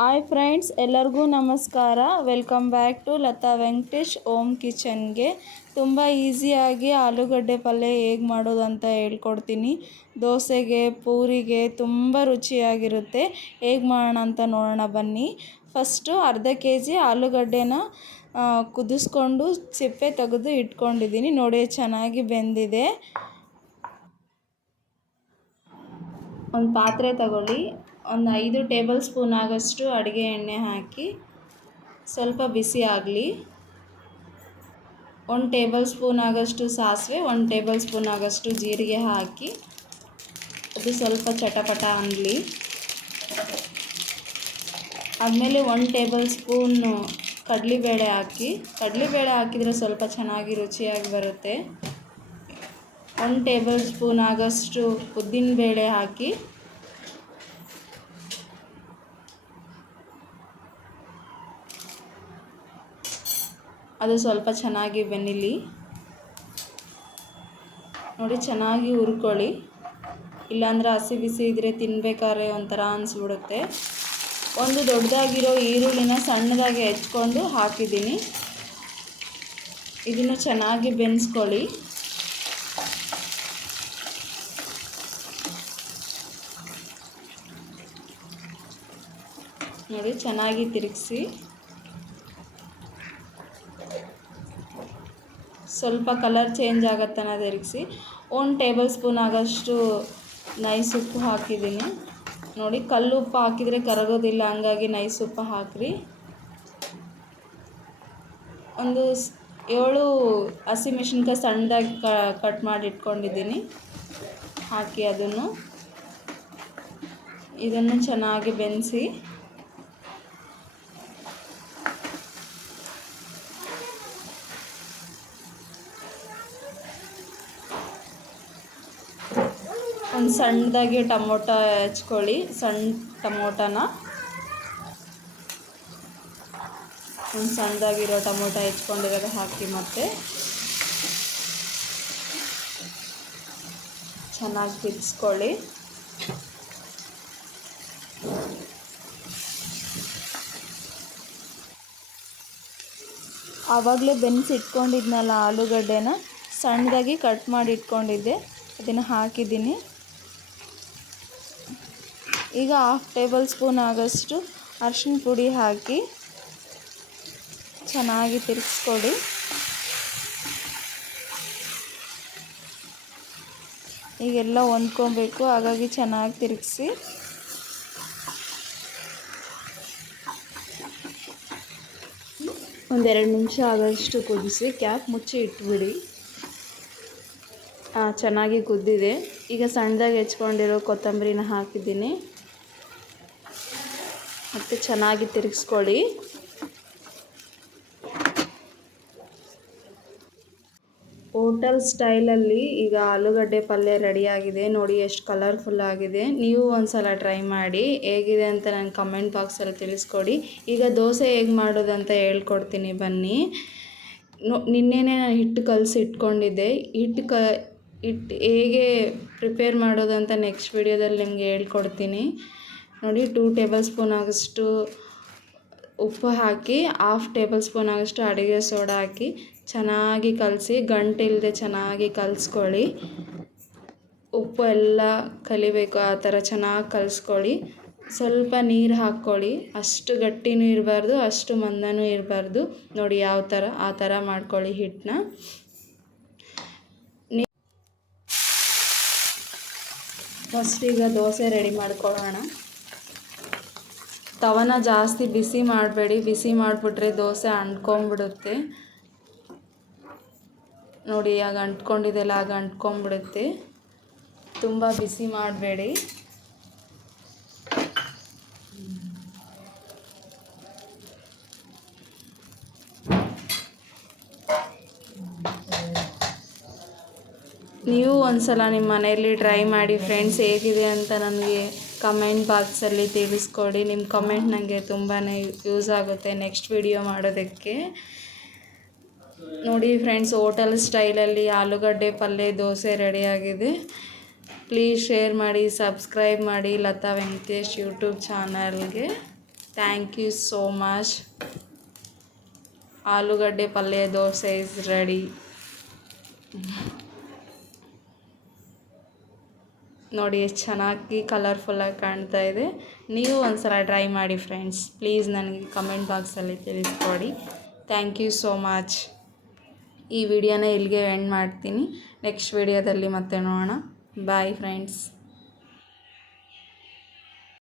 Hi friends, ಎಲ್ಲರಿಗೂ ನಮಸ್ಕಾರ. Welcome back to Latha Venkatesh Om ಕಿಚನ್ಗೆ. ತುಂಬ ಈಸಿಯಾಗಿ ಆಲೂಗಡ್ಡೆ ಪಲ್ಯ ಹೇಗೆ ಮಾಡೋದು ಅಂತ ಹೇಳ್ಕೊಡ್ತೀನಿ. ದೋಸೆಗೆ, ಪೂರಿಗೆ ತುಂಬ ರುಚಿಯಾಗಿರುತ್ತೆ. ಹೇಗೆ ಮಾಡೋಣ ಅಂತ ನೋಡೋಣ ಬನ್ನಿ. ಫಸ್ಟು ಅರ್ಧ ಕೆಜಿ ಆಲೂಗಡ್ಡೆನ ಕುದಿಸ್ಕೊಂಡು ಸಿಪ್ಪೆ ತೆಗೆದು ಇಟ್ಕೊಂಡಿದ್ದೀನಿ. ನೋಡಿ, ಚೆನ್ನಾಗಿ ಬೆಂದಿದೆ. ಒಂದು ಪಾತ್ರೆ ತಗೊಳ್ಳಿ. ಒಂದು 5 ಟೇಬಲ್ ಸ್ಪೂನ್ ಆಗೋಷ್ಟು ಅಡುಗೆ ಎಣ್ಣೆ ಹಾಕಿ ಸ್ವಲ್ಪ ಬಿಸಿ ಆಗಲಿ. 1 ಟೇಬಲ್ ಸ್ಪೂನ್ ಆಗೋಷ್ಟು ಸಾಸಿವೆ, 1 ಟೇಬಲ್ ಸ್ಪೂನ್ ಆಗೋಷ್ಟು ಜೀರಿಗೆ ಹಾಕಿ ಅದು ಸ್ವಲ್ಪ ಚಟಪಟ ಅನ್ನಲಿ. ಆದಮೇಲೆ 1 ಟೇಬಲ್ ಸ್ಪೂನು ಕಡಲೆಬೇಳೆ ಹಾಕಿ. ಕಡಲೆಬೇಳೆ ಹಾಕಿದರೆ ಸ್ವಲ್ಪ ಚೆನ್ನಾಗಿ ರುಚಿಯಾಗಿ ಬರುತ್ತೆ. 1 ಟೇಬಲ್ ಸ್ಪೂನ್ ಆಗೋಷ್ಟು ಉದ್ದಿನಬೇಳೆ ಹಾಕಿ. ಅದು ಸ್ವಲ್ಪ ಚೆನ್ನಾಗಿ ಬೆನ್ನೀಲಿ. ನೋಡಿ, ಚೆನ್ನಾಗಿ ಹುರ್ಕೊಳ್ಳಿ. ಇಲ್ಲಾಂದ್ರೆ ಹಸಿ ಬಿಸಿ ಇದ್ದರೆ ತಿನ್ಬೇಕಾದ್ರೆ ಒಂಥರ ಅನಿಸ್ಬಿಡುತ್ತೆ. ಒಂದು ದೊಡ್ಡದಾಗಿರೋ ಈರುಳ್ಳಿನ ಸಣ್ಣದಾಗಿ ಹೆಚ್ಕೊಂಡು ಹಾಕಿದ್ದೀನಿ. ಇದನ್ನು ಚೆನ್ನಾಗಿ ಬೆನ್ಸ್ಕೊಳ್ಳಿ. ನೋಡಿ, ಚೆನ್ನಾಗಿ ತಿರುಗಿಸಿ. ಸ್ವಲ್ಪ ಕಲರ್ ಚೇಂಜ್ ಆಗತ್ತನ ತಿರುಗಿಸಿ. 1 ಟೇಬಲ್ ಸ್ಪೂನ್ ಆಗೋಷ್ಟು ನೈಸ್ ಉಪ್ಪು ಹಾಕಿದ್ದೀನಿ. ನೋಡಿ, ಕಲ್ಲು ಉಪ್ಪು ಹಾಕಿದರೆ ಕರಗೋದಿಲ್ಲ, ಹಂಗಾಗಿ ನೈಸ್ ಉಪ್ಪು ಹಾಕಿರಿ. ಒಂದು 7 ಹಸಿಮೆಣಸಿನ್ಕಾಯಿ ಸಣ್ಣದಾಗಿ ಕಟ್ ಮಾಡಿ ಇಟ್ಕೊಂಡಿದ್ದೀನಿ, ಹಾಕಿ ಇದನ್ನು ಚೆನ್ನಾಗಿ ಬೆನೆಸಿ. ಒಂದು ಸಣ್ಣದಾಗಿ ಟೊಮೊಟೊ ಹೆಚ್ಕೊಳ್ಳಿ. ಸಣ್ಣ ಟೊಮೊಟೊನ ಒಂದು ಸಣ್ಣದಾಗಿರೋ ಟೊಮೊಟೊ ಹೆಚ್ಕೊಂಡಿರೋದು ಹಾಕಿ ಮತ್ತೆ ಚೆನ್ನಾಗಿ ತಿರ್ಗಿಸ್ಕೊಳ್ಳಿ. ಆವಾಗಲೇ ಬೆನ್ಸಿ ಇಟ್ಕೊಂಡಿದ್ನಲ್ಲ ಆಲೂಗಡ್ಡೆನ ಸಣ್ಣದಾಗಿ ಕಟ್ ಮಾಡಿ ಇಟ್ಕೊಂಡಿದ್ದೆ, ಅದನ್ನು ಹಾಕಿದ್ದೀನಿ. ಈಗ 1/2 ಟೇಬಲ್ ಸ್ಪೂನ್ ಆಗೋಷ್ಟು ಅರಿಶಿನ ಪುಡಿ ಹಾಕಿ ಚೆನ್ನಾಗಿ ತಿರುಗಿಸ್ಕೊಡಿ. ಈಗೆಲ್ಲ ಹೊಂದ್ಕೊಬೇಕು, ಹಾಗಾಗಿ ಚೆನ್ನಾಗಿ ತಿರುಗಿಸಿ. ಒಂದು 2 ನಿಮಿಷ ಆಗೋಷ್ಟು ಕುದಿಸಿ ಕ್ಯಾಪ್ ಮುಚ್ಚಿ ಇಟ್ಬಿಡಿ. ಚೆನ್ನಾಗಿ ಕುದ್ದಿದೆ. ಈಗ ಸಣ್ಣದಾಗಿ ಹೆಚ್ಕೊಂಡಿರೋ ಕೊತ್ತಂಬರಿನ ಹಾಕಿದ್ದೀನಿ. ಮತ್ತು ಚೆನ್ನಾಗಿ ತಿರುಗಿಸ್ಕೊಳ್ಳಿ. ಹೋಟೆಲ್ ಸ್ಟೈಲಲ್ಲಿ ಈಗ ಆಲೂಗಡ್ಡೆ ಪಲ್ಯ ರೆಡಿಯಾಗಿದೆ. ನೋಡಿ, ಎಷ್ಟು ಕಲರ್ಫುಲ್ ಆಗಿದೆ. ನೀವು ಒಂದು ಸಲ ಟ್ರೈ ಮಾಡಿ. ಹೇಗಿದೆ ಅಂತ ನನಗೆ ಕಮೆಂಟ್ ಬಾಕ್ಸಲ್ಲಿ ತಿಳಿಸ್ಕೊಡಿ. ಈಗ ದೋಸೆ ಹೇಗೆ ಮಾಡೋದಂತ ಹೇಳ್ಕೊಡ್ತೀನಿ ಬನ್ನಿ. ನಿನ್ನೆನೇ ನಾನು ಹಿಟ್ಟು ಕಲಸಿ ಇಟ್ಕೊಂಡಿದ್ದೆ. ಹಿಟ್ಟು ಹೇಗೆ ಪ್ರಿಪೇರ್ ಮಾಡೋದಂತ ನೆಕ್ಸ್ಟ್ ವಿಡಿಯೋದಲ್ಲಿ ನಿಮಗೆ ಹೇಳ್ಕೊಡ್ತೀನಿ. ನೋಡಿ, 2 ಟೇಬಲ್ ಸ್ಪೂನ್ ಆಗೋಷ್ಟು ಉಪ್ಪು ಹಾಕಿ, 1/2 ಟೇಬಲ್ ಸ್ಪೂನ್ ಆಗೋಷ್ಟು ಅಡುಗೆ ಸೋಡಾ ಹಾಕಿ ಚೆನ್ನಾಗಿ ಕಲಸಿ, ಗಂಟಿಲ್ಲದೆ ಚೆನ್ನಾಗಿ ಕಲಿಸ್ಕೊಳ್ಳಿ. ಉಪ್ಪು ಎಲ್ಲ ಕಲಿಬೇಕು, ಆ ಥರ ಚೆನ್ನಾಗಿ ಕಲಿಸ್ಕೊಳ್ಳಿ. ಸ್ವಲ್ಪ ನೀರು ಹಾಕ್ಕೊಳ್ಳಿ. ಅಷ್ಟು ಗಟ್ಟಿನೂ ಇರಬಾರ್ದು, ಅಷ್ಟು ಮಂದನೂ ಇರಬಾರ್ದು. ನೋಡಿ, ಯಾವ ಥರ ಆ ಥರ ಮಾಡ್ಕೊಳ್ಳಿ ಹಿಟ್ಟನ್ನ. ಫಸ್ಟ್ ಈಗ ದೋಸೆ ರೆಡಿ ಮಾಡ್ಕೊಳ್ಳೋಣ. ತವನ ಜಾಸ್ತಿ ಬಿಸಿ ಮಾಡಬೇಡಿ. ಬಿಸಿ ಮಾಡಿಬಿಟ್ರೆ ದೋಸೆ ಅಂಟ್ಕೊಂಡ್ಬಿಡುತ್ತೆ. ನೋಡಿ, ಆಗ ಅಂಟ್ಕೊಂಡಿದೆಲ್ಲ ಆಗ ಅಂಟ್ಕೊಂಡ್ಬಿಡುತ್ತೆ. ತುಂಬ ಬಿಸಿ ಮಾಡಬೇಡಿ. ನೀವು ಒಂದು ಸಲ ನಿಮ್ಮ ಮನೆಯಲ್ಲಿ ಟ್ರೈ ಮಾಡಿ ಫ್ರೆಂಡ್ಸ್. ಹೇಗಿದೆ ಅಂತ ನನಗೆ ಕಮೆಂಟ್ ಬಾಕ್ಸಲ್ಲಿ ತಿಳಿಸ್ಕೊಡಿ. ನಿಮ್ಮ ಕಮೆಂಟ್ ನನಗೆ ತುಂಬಾ ಯೂಸ್ ಆಗುತ್ತೆ ನೆಕ್ಸ್ಟ್ ವಿಡಿಯೋ ಮಾಡೋದಕ್ಕೆ. ನೋಡಿ ಫ್ರೆಂಡ್ಸ್, ಹೋಟೆಲ್ ಸ್ಟೈಲಲ್ಲಿ ಆಲೂಗಡ್ಡೆ ಪಲ್ಯ ದೋಸೆ ರೆಡಿಯಾಗಿದೆ. ಪ್ಲೀಸ್ ಶೇರ್ ಮಾಡಿ, ಸಬ್ಸ್ಕ್ರೈಬ್ ಮಾಡಿ ಲತಾ ವೆಂಕಟೇಶ್ ಯೂಟ್ಯೂಬ್ ಚಾನಲ್ಗೆ. Thank you so much. ಆಲೂಗಡ್ಡೆ ಪಲ್ಯ ದೋಸೆ ಇಸ್ ರೆಡಿ. ನೋಡಿ ಎಷ್ಟು ಚೆನ್ನಾಗಿ ಕಲರ್ಫುಲ್ಲಾಗಿ ಕಾಣ್ತಾ ಇದೆ. ನೀವು ಒಂದ್ಸಲ ಟ್ರೈ ಮಾಡಿ ಫ್ರೆಂಡ್ಸ್. ಪ್ಲೀಸ್ ನನಗೆ ಕಮೆಂಟ್ ಬಾಕ್ಸಲ್ಲಿ ತಿಳಿಸ್ಕೊಡಿ. Thank you so much. ಈ ವಿಡಿಯೋನ ಇಲ್ಲಿಗೆ ಎಂಡ್ ಮಾಡ್ತೀನಿ. ನೆಕ್ಸ್ಟ್ ವಿಡಿಯೋದಲ್ಲಿ ಮತ್ತೆ ನೋಡೋಣ. Bye friends.